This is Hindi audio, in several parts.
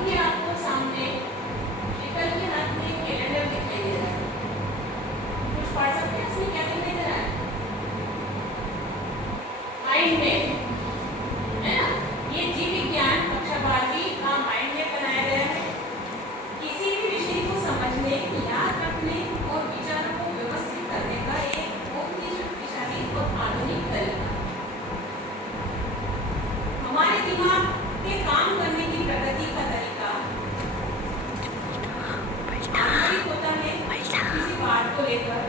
अभी आपको सामने शीतल के हाथ में कैलेंडर दिखाई दे रहा है। कुछ पढ़ सकते हैं इसमें क्या दिखाई दे रहा है? माइंड मैप है ना। ये जीव विज्ञान कक्षा 12वीं का माइंड मैप बनाया गया है। किसी भी विषय को समझने, याद रखने और विचारों को व्यवस्थित करने का एक बहुत ही शक्तिशाली और आधुनिक तरीका। हमारे दिमाग के काम करने की प्रगति का तरीका आंतरिक होता है किसी बात को लेकर।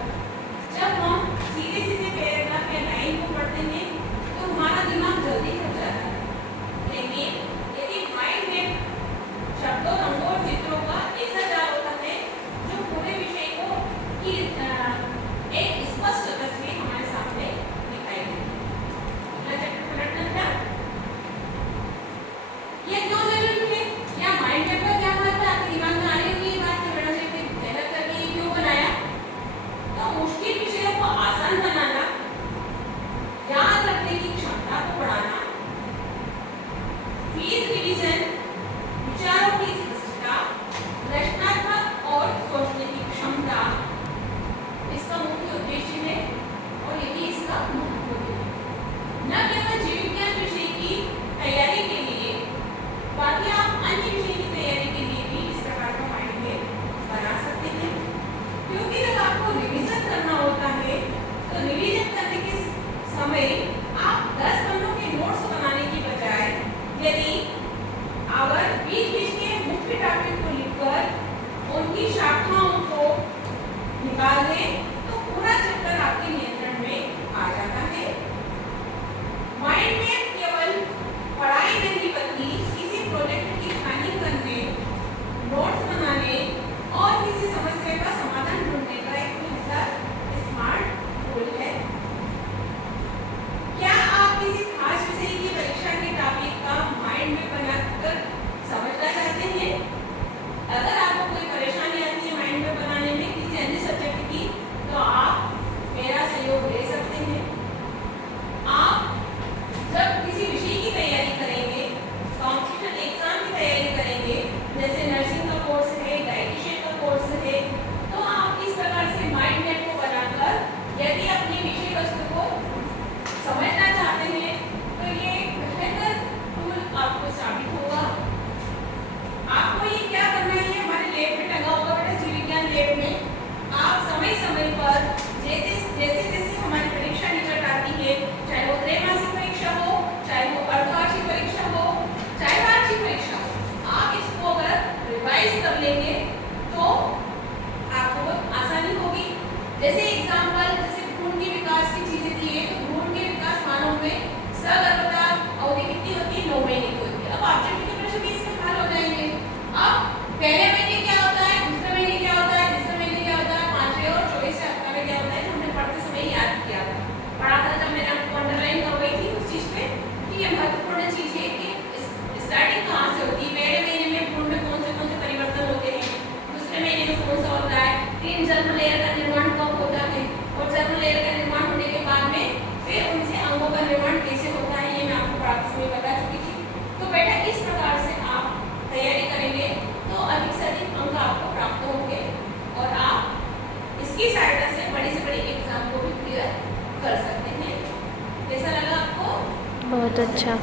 जब हम सीधे सीधे पैराग्राफ या लाइन को पढ़ते हैं तो हमारा दिमाग जल्दी थक जाता है, लेकिन यदि माइंड मैप शब्दों, रंगों और चित्रों का ऐसा जाल होता है जो पूरे विषय को की एक स्पष्ट तस्वीर हमारे सामने दिखाई देती है। अगला चैप्टर पलटना क्या? ये क्यों जरूरी है? या माइंड मैप का क्या मतलब है? आपके दिमाग में आ रही होगी ये बात कि बड़ा से मेहनत करके ये क्यों बनाया? तो मुश्किल विषयों को आसान बनाना, याद रखने की क्षमता को बढ़ाना, क्विज रिवीजन, विचारों की स्पष्टता, रचनात्मक और सोचने की क्षमता इसका मुख्य उद्देश्य है और यही इसका महत्व है। न केवल जीव विज्ञान विषय की तैयारी के लिए, बाकी आप अन्य विषय की तैयारी के लिए भी इस प्रकार का माइंड मैप बना सकते हैं। क्योंकि जब आपको रिवीजन करना होता है तो रिवीजन करने के समय आप 10 पन्नों के नोट्स बनाने की बजाय यदि अगर बीच-बीच के मुख्य टॉपिक को लिखकर उनकी शाखाओं को निकाल दें तो पूरा चैप्टर आपके नियंत्रण में आ जाता है। माइंड मैप केवल पढ़ाई नहीं बल्कि किसी प्रोजेक्ट की प्लानिंग करने, नोट्स बनाने और किसी समस्या का समाधान ढूंढने का एक बेहतर स्मार्ट टूल है। क्या आप किसी खास विषय की परीक्षा के टॉपिक का माइंड मैप बनाकर समझना चाहते हैं? अगर आपको कोई परेशानी आती है माइंड मैप बनाने में किसी अन्य सब्जेक्ट की, तो आप मेरा सहयोग ले सकते हैं। आप जब किसी विषय की तैयारी करेंगे, कॉम्पिटिशन एग्जाम की तैयारी करेंगे, जैसे नर्सिंग का कोर्स है, डाइटिशियन का कोर्स है, तो आप इस प्रकार से माइंड मैप को बनाकर यदि अपने विषय वस्तु को समझना चाहते हैं तो ये बेहतर टूल आपको साबित होगा। आपको ये क्या करना है, हमारे लैब में टंगा होगा बेटा, जीव विज्ञान लैब में आप समय समय पर जैसे जैसे हमारी परीक्षा निकट आती है, चाहे वो त्रैमासिक परीक्षा हो, चाहे वो अर्धवार्षिक परीक्षा हो, चाहे वार्षिक परीक्षा हो, आप इसको अगर रिवाइज कर लेंगे तो आपको बहुत आसानी होगी। जैसे एग्जाम्पल, जैसे भ्रूण के विकास की चीजें दी है, तो भ्रूण के विकास मानव में सगर्भता अवधि कितनी होती है? 9 महीने की होती है। अब ऑब्जेक्टिव के प्रश्न भी इसमें हल हो जाएंगे। अब पहले महीने क्या होता है, दूसरे महीने क्या होता है, तीसरे महीने क्या होता है, 5वें और 24वें हफ्ते में क्या होता है, हमने पढ़ते समय ही याद किया था, पढ़ा था जब मैंने आपको अंडरलाइन कर रही थी उस चीज पे कि ये महत्वपूर्ण चीज है कि स्टार्टिंग कहाँ से होती है, पहले महीने में भ्रूण में कौन से परिवर्तन होते हैं, दूसरे महीने में कौन सा होता है, तीन जर्म लेयर का निर्माण कब होता है और जर्म लेयर का निर्माण होने के बाद में फिर उनसे अंगों का निर्माण कैसे होता है, ये मैं आपको पढ़ाते समय बता चुकी थी। तो बेटा इस प्रकार से आप तैयारी करेंगे तो अधिक से अधिक अंक आपको प्राप्त होंगे और आप इसकी सहायता से बड़ी एग्जाम को भी क्लियर कर सकते हैं। कैसा लगा आपको? बहुत अच्छा।